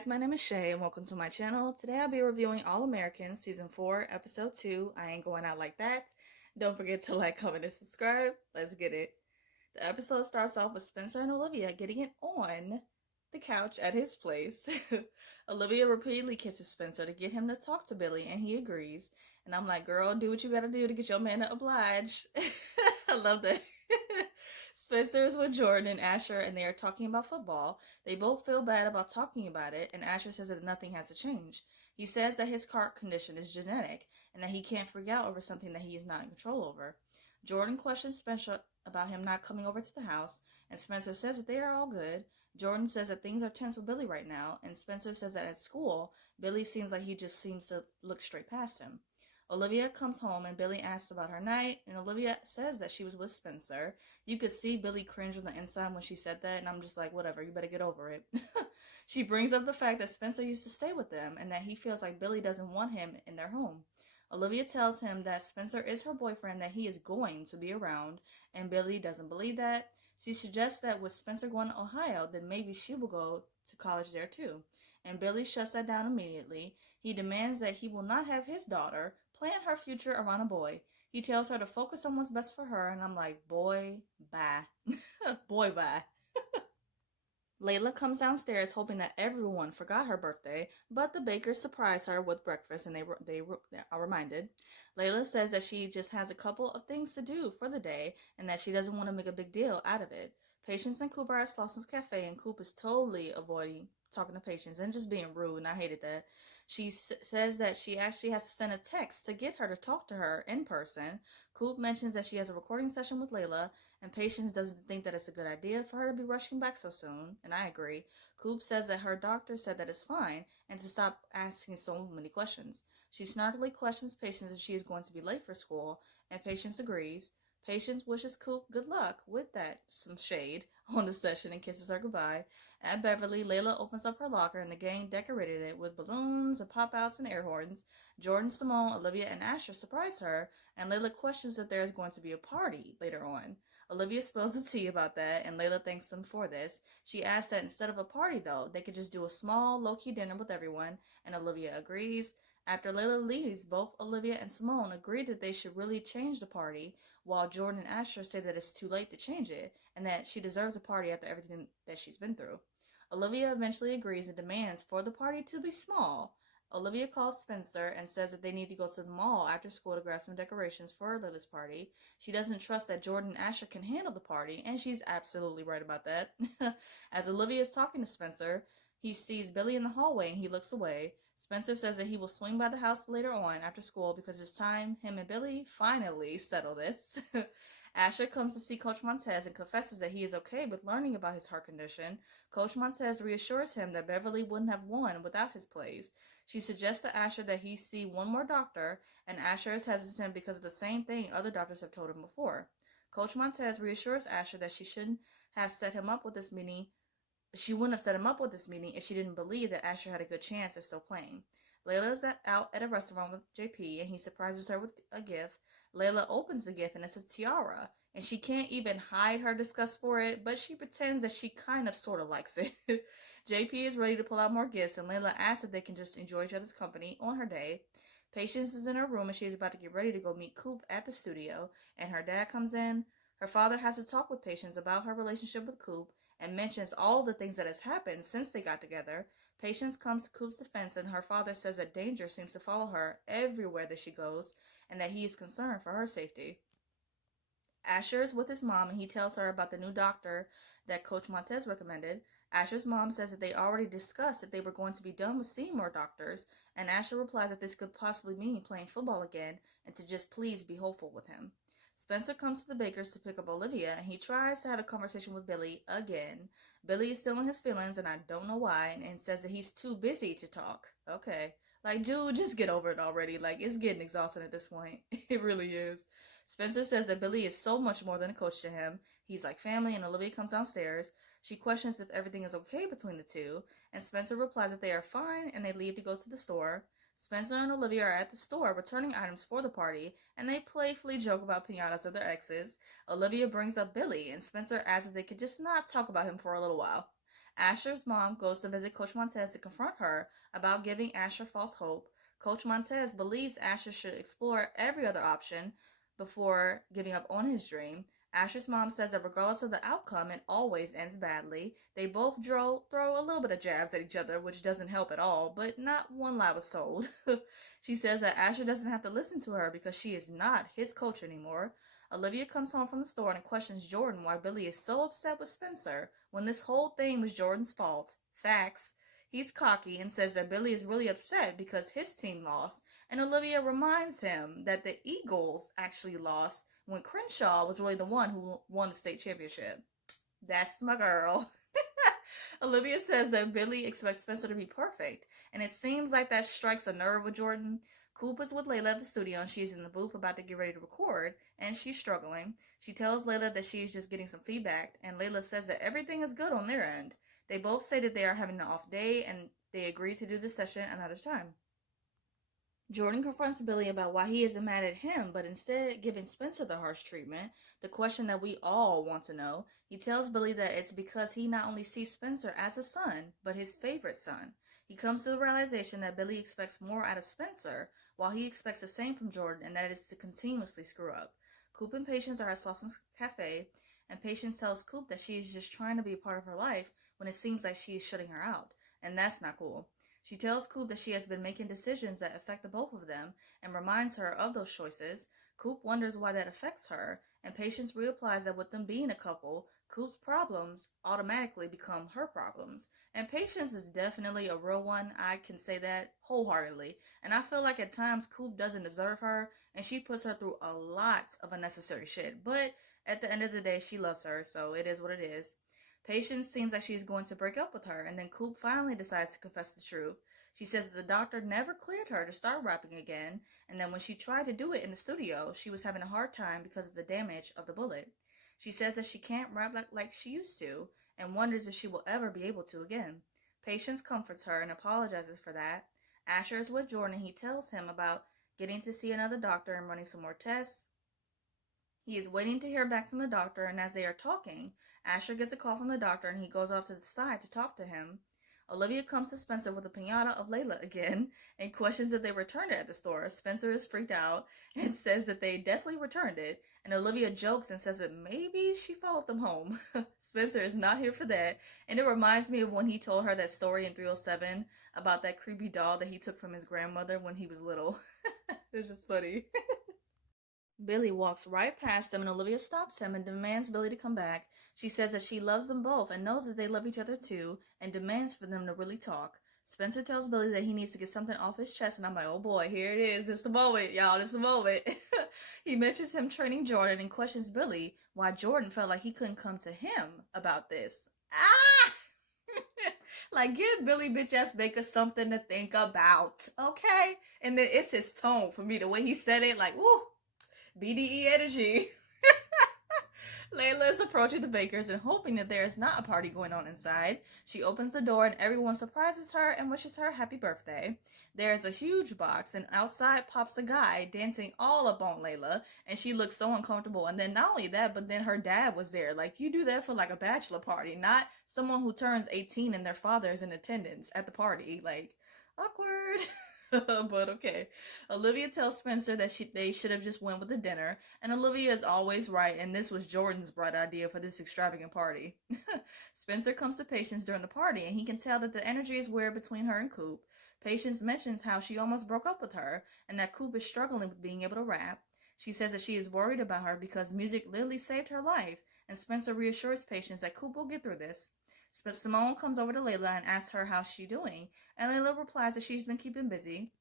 guys, my name is Shay and welcome to my channel. Today I'll be reviewing All Americans Season 4, Episode 2, I Ain't Going Out Like That. Don't forget to like, comment, and subscribe. Let's get it. The episode starts off with Spencer and Olivia getting it on the couch at his place. Olivia repeatedly kisses Spencer to get him to talk to Billy and he agrees. And I'm like, girl, do what you gotta do to get your man to oblige. I love that. Spencer is with Jordan and Asher and they are talking about football. They both feel bad about talking about it, and Asher says that nothing has to change. He says that his heart condition is genetic and that he can't freak out over something that he is not in control over. Jordan questions Spencer about him not coming over to the house, and Spencer says that they are all good. Jordan says that things are tense with Billy right now, and Spencer says that at school, Billy seems like he just seems to look straight past him. Olivia comes home and Billy asks about her night, and Olivia says that she was with Spencer. You could see Billy cringe on the inside when she said that, and I'm just like, whatever, you better get over it. She brings up the fact that Spencer used to stay with them and that he feels like Billy doesn't want him in their home. Olivia tells him that Spencer is her boyfriend that he is going to be around, and Billy doesn't believe that. She suggests that with Spencer going to Ohio, then maybe she will go to college there too. And Billy shuts that down immediately. He demands that he will not have his daughter plan her future around a boy. He tells her to focus on what's best for her, and I'm like, boy, bye. Boy, bye. Layla comes downstairs hoping that everyone forgot her birthday, but the bakers surprise her with breakfast and they are reminded. Layla says that she just has a couple of things to do for the day and that she doesn't want to make a big deal out of it. Patience and Coop are at Slosson's Cafe and Coop is totally avoiding talking to Patience and just being rude, and I hated that. She says that she actually has to send a text to get her to talk to her in person. Coop mentions that she has a recording session with Layla, and Patience doesn't think that it's a good idea for her to be rushing back so soon, and I agree. Coop says that her doctor said that it's fine, and to stop asking so many questions. She snarkily questions Patience if she is going to be late for school, and Patience agrees. Patience wishes Coop good luck with that, some shade, on the session and kisses her goodbye. At Beverly, Layla opens up her locker and the gang decorated it with balloons and pop-outs and air horns. Jordan, Simone, Olivia, and Asher surprise her, and Layla questions if there is going to be a party later on. Olivia spills the tea about that, and Layla thanks them for this. She asks that instead of a party, though, they could just do a small, low-key dinner with everyone, and Olivia agrees. After Layla leaves, both Olivia and Simone agree that they should really change the party, while Jordan and Asher say that it's too late to change it, and that she deserves a party after everything that she's been through. Olivia eventually agrees and demands for the party to be small. Olivia calls Spencer and says that they need to go to the mall after school to grab some decorations for Layla's party. She doesn't trust that Jordan and Asher can handle the party, and she's absolutely right about that. As Olivia is talking to Spencer, he sees Billy in the hallway and he looks away. Spencer says that he will swing by the house later on after school because it's time him and Billy finally settle this. Asher comes to see Coach Montez and confesses that he is okay with learning about his heart condition. Coach Montez reassures him that Beverly wouldn't have won without his plays. She suggests to Asher that he see one more doctor, and Asher is hesitant because of the same thing other doctors have told him before. Coach Montez reassures Asher that she shouldn't have set him up with this meeting she wouldn't have set him up with this meeting if she didn't believe that Asher had a good chance at still playing. Layla is out at a restaurant with JP and he surprises her with a gift. Layla opens the gift and it's a tiara, and she can't even hide her disgust for it, but she pretends that she kind of sort of likes it. JP is ready to pull out more gifts and Layla asks if they can just enjoy each other's company on her day. Patience is in her room and she is about to get ready to go meet Coop at the studio, and her dad comes in. Her father has to talk with Patience about her relationship with Coop and mentions all the things that has happened since they got together. Patience comes to Coop's defense and her father says that danger seems to follow her everywhere that she goes and that he is concerned for her safety. Asher is with his mom and he tells her about the new doctor that Coach Montez recommended. Asher's mom says that they already discussed that they were going to be done with seeing more doctors, and Asher replies that this could possibly mean playing football again and to just please be hopeful with him. Spencer comes to the Bakers to pick up Olivia and he tries to have a conversation with Billy again. Billy is still in his feelings and I don't know why, and says that he's too busy to talk. Okay. Like, dude, just get over it already. Like, it's getting exhausting at this point. It really is. Spencer says that Billy is so much more than a coach to him. He's like family, and Olivia comes downstairs. She questions if everything is okay between the two, and Spencer replies that they are fine and they leave to go to the store. Spencer and Olivia are at the store returning items for the party, and they playfully joke about pinatas of their exes. Olivia brings up Billy, and Spencer asks if they could just not talk about him for a little while. Asher's mom goes to visit Coach Montez to confront her about giving Asher false hope. Coach Montez believes Asher should explore every other option before giving up on his dream. Asher's mom says that regardless of the outcome, it always ends badly. They both throw a little bit of jabs at each other, which doesn't help at all, but not one lie was told. She says that Asher doesn't have to listen to her because she is not his coach anymore. Olivia comes home from the store and questions Jordan why Billy is so upset with Spencer when this whole thing was Jordan's fault. Facts. He's cocky and says that Billy is really upset because his team lost, and Olivia reminds him that the Eagles actually lost when Crenshaw was really the one who won the state championship. That's my girl. Olivia says that Billy expects Spencer to be perfect, and it seems like that strikes a nerve with Jordan. Coop is with Layla at the studio, and she's in the booth about to get ready to record, and she's struggling. She tells Layla that she is just getting some feedback, and Layla says that everything is good on their end. They both say that they are having an off day, and they agree to do the session another time. Jordan confronts Billy about why he isn't mad at him, but instead giving Spencer the harsh treatment, the question that we all want to know. He tells Billy that it's because he not only sees Spencer as a son, but his favorite son. He comes to the realization that Billy expects more out of Spencer, while he expects the same from Jordan, and that is to continuously screw up. Coop and Patience are at Slosson's Cafe, and Patience tells Coop that she is just trying to be a part of her life when it seems like she is shutting her out, and that's not cool. She tells Coop that she has been making decisions that affect the both of them and reminds her of those choices. Coop wonders why that affects her, and Patience reapplies that with them being a couple, Coop's problems automatically become her problems. And Patience is definitely a real one, I can say that wholeheartedly. And I feel like at times Coop doesn't deserve her, and she puts her through a lot of unnecessary shit. But at the end of the day, she loves her, so it is what it is. Patience seems like she's going to break up with her, and then Coop finally decides to confess the truth. She says that the doctor never cleared her to start rapping again, and then when she tried to do it in the studio, she was having a hard time because of the damage of the bullet. She says that she can't rap like she used to, and wonders if she will ever be able to again. Patience comforts her and apologizes for that. Asher is with Jordan, and he tells him about getting to see another doctor and running some more tests. He is waiting to hear back from the doctor, and as they are talking, Asher gets a call from the doctor and he goes off to the side to talk to him. Olivia comes to Spencer with a piñata of Layla again and questions if they returned it at the store. Spencer is freaked out and says that they definitely returned it, and Olivia jokes and says that maybe she followed them home. Spencer is not here for that, and it reminds me of when he told her that story in 307 about that creepy doll that he took from his grandmother when he was little. It's just funny. Billy walks right past them and Olivia stops him and demands Billy to come back. She says that she loves them both and knows that they love each other too and demands for them to really talk. Spencer tells Billy that he needs to get something off his chest, and I'm like, oh boy, here it is. This is the moment, y'all. This is the moment. He mentions him training Jordan and questions Billy why Jordan felt like he couldn't come to him about this. Ah! Like, give Billy bitch ass Baker something to think about, okay? And then it's his tone for me, the way he said it, like, woo. BDE energy. Layla is approaching the Bakers and hoping that there is not a party going on inside. She opens the door and everyone surprises her and wishes her a happy birthday. There is a huge box and outside pops a guy dancing all up on Layla, and she looks so uncomfortable. And then not only that, but then her dad was there. Like, you do that for like a bachelor party, not someone who turns 18 and their father is in attendance at the party. Like, awkward. But okay. Olivia tells Spencer that they should have just went with the dinner, and Olivia is always right, and this was Jordan's bright idea for this extravagant party. Spencer comes to Patience during the party, and he can tell that the energy is weird between her and Coop. Patience mentions how she almost broke up with her, and that Coop is struggling with being able to rap. She says that she is worried about her because music literally saved her life, and Spencer reassures Patience that Coop will get through this. Simone comes over to Layla and asks her how she's doing, and Layla replies that she's been keeping busy.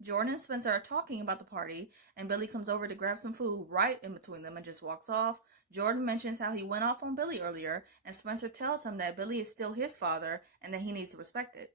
Jordan and Spencer are talking about the party, and Billy comes over to grab some food right in between them and just walks off. Jordan mentions how he went off on Billy earlier, and Spencer tells him that Billy is still his father and that he needs to respect it.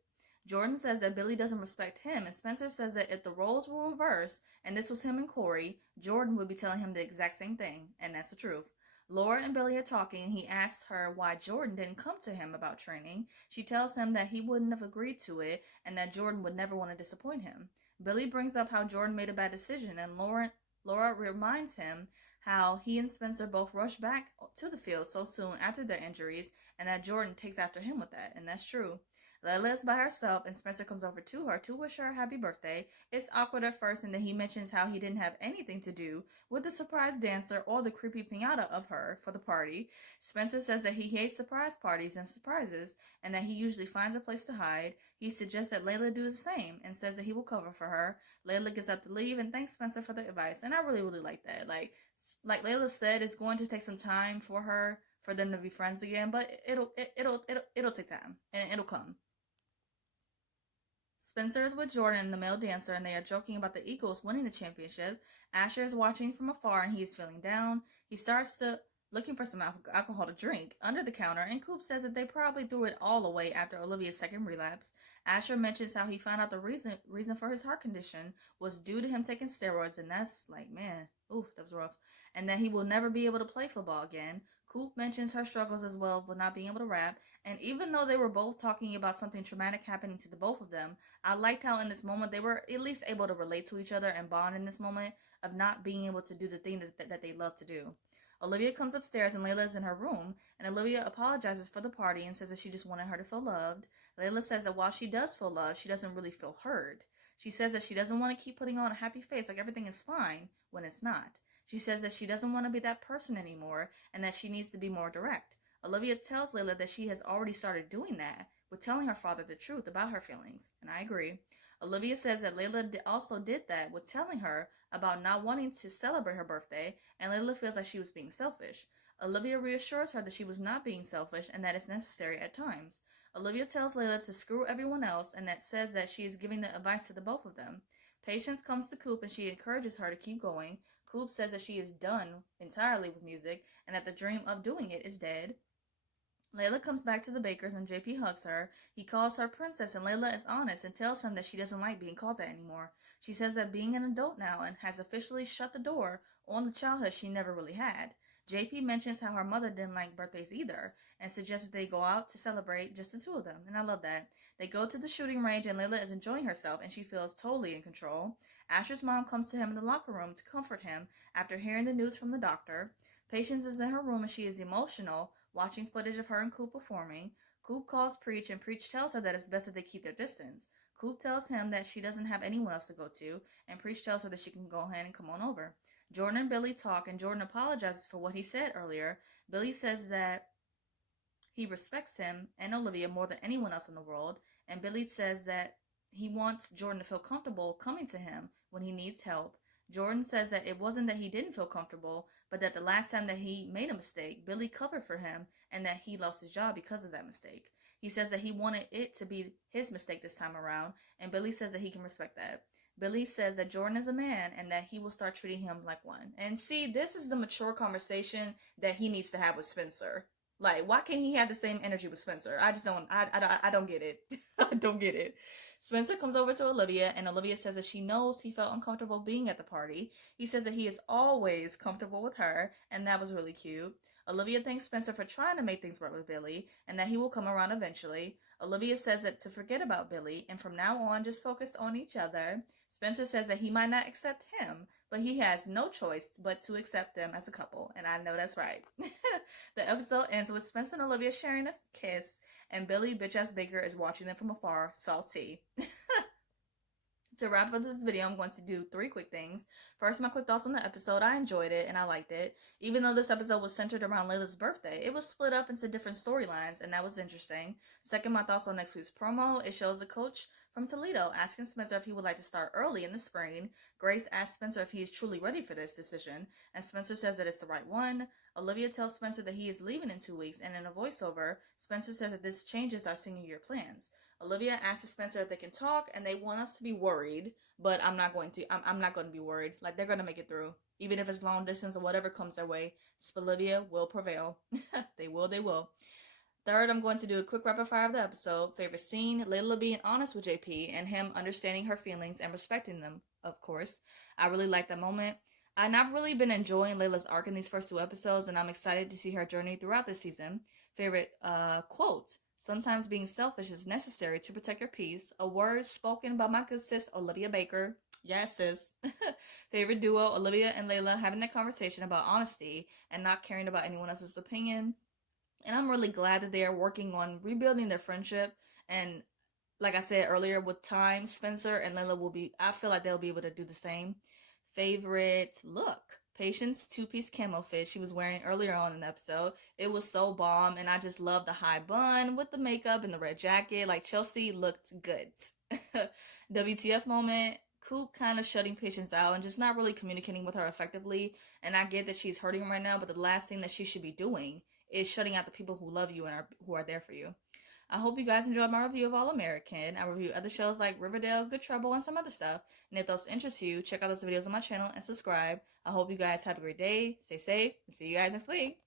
Jordan says that Billy doesn't respect him, and Spencer says that if the roles were reversed, and this was him and Corey, Jordan would be telling him the exact same thing, and that's the truth. Laura and Billy are talking, and he asks her why Jordan didn't come to him about training. She tells him that he wouldn't have agreed to it, and that Jordan would never want to disappoint him. Billy brings up how Jordan made a bad decision, and Laura reminds him how he and Spencer both rush back to the field so soon after their injuries, and that Jordan takes after him with that, and that's true. Layla is by herself, and Spencer comes over to her to wish her a happy birthday. It's awkward at first, and then he mentions how he didn't have anything to do with the surprise dancer or the creepy pinata of her for the party. Spencer says that he hates surprise parties and surprises, and that he usually finds a place to hide. He suggests that Layla do the same, and says that he will cover for her. Layla gets up to leave and thanks Spencer for the advice, and I really, really like that. Like Layla said, it's going to take some time for them to be friends again, but it'll take time, and it'll come. Spencer is with Jordan, the male dancer, and they are joking about the Eagles winning the championship. Asher is watching from afar, and he is feeling down. He starts to looking for some alcohol to drink under the counter, and Coop says that they probably threw it all away after Olivia's second relapse. Asher mentions how he found out the reason for his heart condition was due to him taking steroids, and that's like, man, ooh, that was rough. And that he will never be able to play football again. Coop mentions her struggles as well with not being able to rap, and even though they were both talking about something traumatic happening to the both of them, I liked how in this moment they were at least able to relate to each other and bond in this moment of not being able to do the thing that they love to do. Olivia comes upstairs and Layla is in her room, and Olivia apologizes for the party and says that she just wanted her to feel loved. Layla says that while she does feel loved, she doesn't really feel heard. She says that she doesn't want to keep putting on a happy face like everything is fine when it's not. She says that she doesn't want to be that person anymore and that she needs to be more direct. Olivia tells Layla that she has already started doing that with telling her father the truth about her feelings, and I agree. Olivia says that Layla also did that with telling her about not wanting to celebrate her birthday, and Layla feels like she was being selfish. Olivia reassures her that she was not being selfish and that it's necessary at times. Olivia tells Layla to screw everyone else and that says that she is giving the advice to the both of them. Patience comes to Coop and she encourages her to keep going. Coop says that she is done entirely with music and that the dream of doing it is dead. Layla comes back to the Bakers and JP hugs her. He calls her princess and Layla is honest and tells him that she doesn't like being called that anymore. She says that being an adult now and has officially shut the door on the childhood she never really had. JP mentions how her mother didn't like birthdays either and suggests that they go out to celebrate just the two of them, and I love that. They go to the shooting range and Layla is enjoying herself and she feels totally in control. Asher's mom comes to him in the locker room to comfort him after hearing the news from the doctor. Patience is in her room and she is emotional, watching footage of her and Coop performing. Coop calls Preach and Preach tells her that it's best that they keep their distance. Coop tells him that she doesn't have anyone else to go to, and Preach tells her that she can go ahead and come on over. Jordan and Billy talk, and Jordan apologizes for what he said earlier. Billy says that he respects him and Olivia more than anyone else in the world, and Billy says that he wants Jordan to feel comfortable coming to him when he needs help. Jordan says that it wasn't that he didn't feel comfortable, but that the last time that he made a mistake, Billy covered for him and that he lost his job because of that mistake. He says that he wanted it to be his mistake this time around, and Billy says that he can respect that. Billy says that Jordan is a man and that he will start treating him like one. And see, this is the mature conversation that he needs to have with Spencer. Like, why can't he have the same energy with Spencer? I just don't, I don't get it. I don't get it. Spencer comes over to Olivia, and Olivia says that she knows he felt uncomfortable being at the party. He says that he is always comfortable with her, and that was really cute. Olivia thanks Spencer for trying to make things work with Billy, and that he will come around eventually. Olivia says that to forget about Billy, and from now on, just focus on each other. Spencer says that he might not accept him, but he has no choice but to accept them as a couple, and I know that's right. The episode ends with Spencer and Olivia sharing a kiss, and Billy, bitch-ass Baker, is watching them from afar, salty. To wrap up this video, I'm going to do 3 quick things. First, my quick thoughts on the episode. I enjoyed it and I liked it. Even though this episode was centered around Layla's birthday, it was split up into different storylines, and that was interesting. Second, my thoughts on next week's promo. It shows the coach from Toledo asking Spencer if he would like to start early in the spring. Grace asks Spencer if he is truly ready for this decision, and Spencer says that it's the right one. Olivia tells Spencer that he is leaving in 2 weeks, and in a voiceover, Spencer says that this changes our senior year plans. Olivia asks Spencer if they can talk, and they want us to be worried, but I'm not going to. I'm not going to be worried. Like, they're going to make it through. Even if it's long distance or whatever comes their way, Olivia will prevail. They will. Third, I'm going to do a quick rapid fire of the episode. Favorite scene, Layla being honest with JP and him understanding her feelings and respecting them, of course. I really like that moment. And I've really been enjoying Layla's arc in these first 2 episodes, and I'm excited to see her journey throughout this season. Favorite quote, sometimes being selfish is necessary to protect your peace. A word spoken by my good sis, Olivia Baker. Yes, sis. Favorite duo, Olivia and Layla having that conversation about honesty and not caring about anyone else's opinion. And I'm really glad that they are working on rebuilding their friendship. And like I said earlier, with time, Spencer and Layla will be, I feel like they'll be able to do the same. Favorite look, Patience two-piece camo fit she was wearing earlier on in the episode. It was so bomb, and I just love the high bun with the makeup and the red jacket. Like, Chelsea looked good. WTF moment, Coop kind of shutting Patience out and just not really communicating with her effectively. And I get that she's hurting right now, but the last thing that she should be doing is shutting out the people who love you and who are there for you. I hope you guys enjoyed my review of All American. I review other shows like Riverdale, Good Trouble, and some other stuff. And if those interest you, check out those videos on my channel and subscribe. I hope you guys have a great day, stay safe, and see you guys next week.